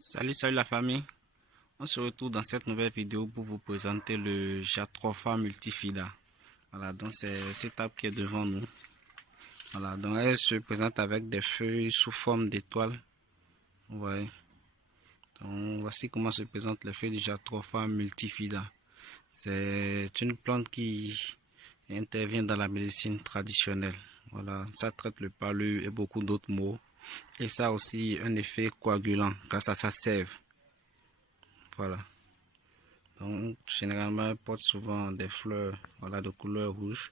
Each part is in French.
Salut la famille, on se retrouve dans cette nouvelle vidéo pour vous présenter le Jatropha multifida. Voilà, donc c'est cette arbre qui est devant nous. Voilà, donc elle se présente avec des feuilles sous forme d'étoiles. Ouais. Donc voici comment se présentent les feuilles du Jatropha multifida. C'est une plante qui intervient dans la médecine traditionnelle. Voilà, ça traite le palu et beaucoup d'autres maux. Et ça a aussi un effet coagulant grâce à sa sève. Voilà. Donc, généralement, elle porte souvent des fleurs, voilà, de couleur rouge,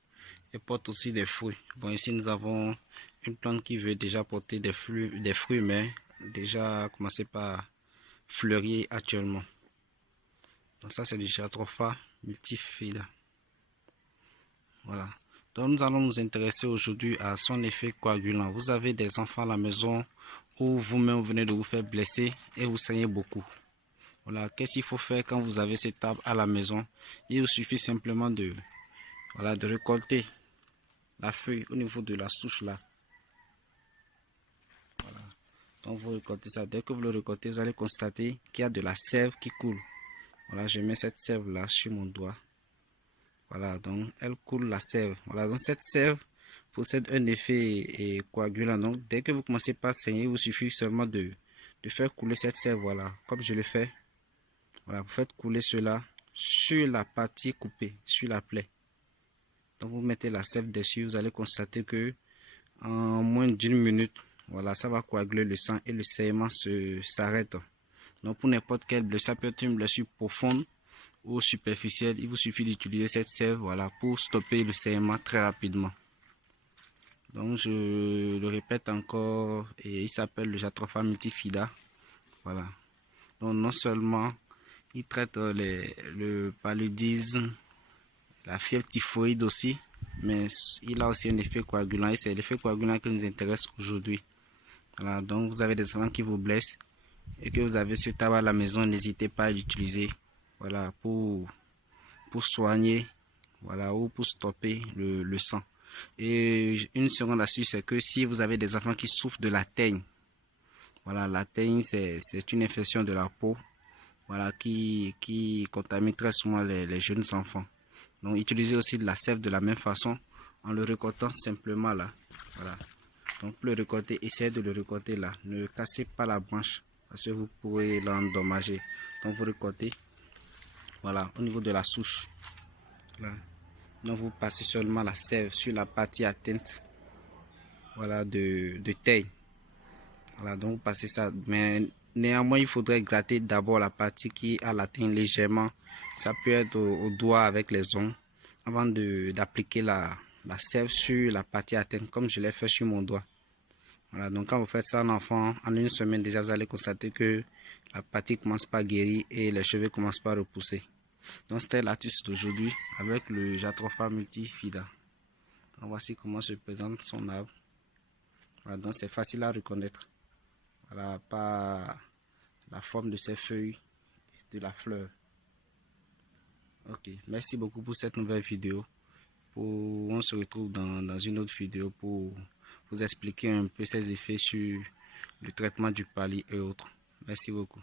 et porte aussi des fruits. Bon, ici, nous avons une plante qui veut déjà porter des fruits, mais déjà commencé par fleurir actuellement. Donc, ça, c'est du Jatropha multifida. Voilà. Donc, nous allons nous intéresser aujourd'hui à son effet coagulant. Vous avez des enfants à la maison ou vous-même venez de vous faire blesser et vous saignez beaucoup. Voilà, qu'est-ce qu'il faut faire quand vous avez cet arbre à la maison? Il vous suffit simplement de récolter la feuille au niveau de la souche là. Voilà. Donc vous récoltez ça. Dès que vous le récoltez, vous allez constater qu'il y a de la sève qui coule. Voilà, je mets cette sève là sur mon doigt. Voilà, donc elle coule la sève. Voilà, donc cette sève possède un effet coagulant. Donc dès que vous commencez par saigner, il vous suffit seulement de faire couler cette sève. Voilà, comme je le fais. Voilà, vous faites couler cela sur la partie coupée, sur la plaie. Donc vous mettez la sève dessus, vous allez constater que en moins d'une minute, voilà, ça va coaguler le sang et le saignement s'arrête. Donc pour n'importe quelle blessure, ça peut être une blessure profonde ou superficielle, il vous suffit d'utiliser cette sève, voilà, pour stopper le saignement très rapidement. Donc je le répète encore, et il s'appelle le Jatropha multifida. Voilà. Donc non seulement il traite le paludisme, la fièvre typhoïde aussi, mais il a aussi un effet coagulant et c'est l'effet coagulant qui nous intéresse aujourd'hui. Voilà, donc vous avez des enfants qui vous blessent et que vous avez ce tabac à la maison, n'hésitez pas à l'utiliser, voilà, pour soigner, voilà, ou pour stopper le sang. Et une seconde astuce, c'est que si vous avez des enfants qui souffrent de la teigne, voilà, la teigne c'est une infection de la peau, voilà, qui contamine très souvent les jeunes enfants. Donc utilisez aussi de la sève de la même façon en le récoltant simplement là. Voilà. Donc pour le récolter, essayez de le récolter là. Ne cassez pas la branche parce que vous pourrez l'endommager. Donc vous récoltez, voilà, au niveau de la souche. Là. Donc vous passez seulement la sève sur la partie atteinte, voilà, de taille. Voilà, donc vous passez ça. Mais néanmoins, il faudrait gratter d'abord la partie qui a la teinte légèrement. Ça peut être au doigt avec les ongles avant d'appliquer la sève sur la partie atteinte comme je l'ai fait sur mon doigt. Voilà, donc quand vous faites ça en enfant, en une semaine déjà, vous allez constater que la partie commence par guérir et les cheveux commencent par repousser. Donc c'était l'astuce d'aujourd'hui avec le Jatropha multifida. Donc voici comment se présente son arbre. Voilà, donc c'est facile à reconnaître. Voilà, par la forme de ses feuilles et de la fleur. Ok, merci beaucoup pour cette nouvelle vidéo. On se retrouve dans une autre vidéo pour vous expliquer un peu ses effets sur le traitement du palu et autres. Merci beaucoup.